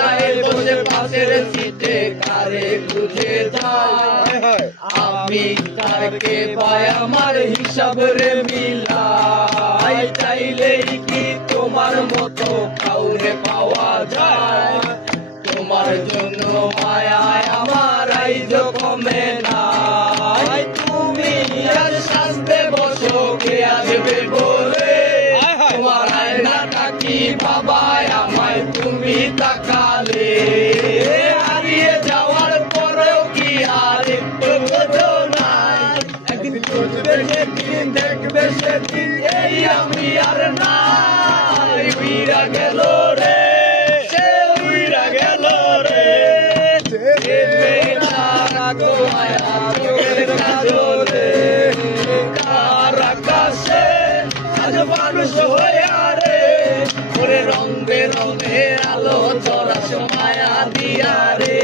যায় বসে পাশের সিটে কারে খুঁজে যায় আমি কারকে পাই আমার হিসাব রে মিলাই চাইলেই কি তোমার মতো কাউরে পাওয়া যায় তোমার জন্য মায়ায় আমার আইজ কমে নাই তুমি আর শাস্তে বসো কে আসবে বলে তোমার আয়নাটা কি বাবায় আমায় তুমি তাকালে হারিয়ে যাওয়ার পরেও কি আর একটু বোঝো না একদিন খুঁজবে সেদিন দেখবে সেদিন এই আমি আর নাই উইরা গেল রে সে উইরা গেল রে তোমায় চোখের কাজলে কার আকাশে আজ মানুষ হয়ে রে ওরে রং বেরঙের আলো চড়া মায়া দিয়া রে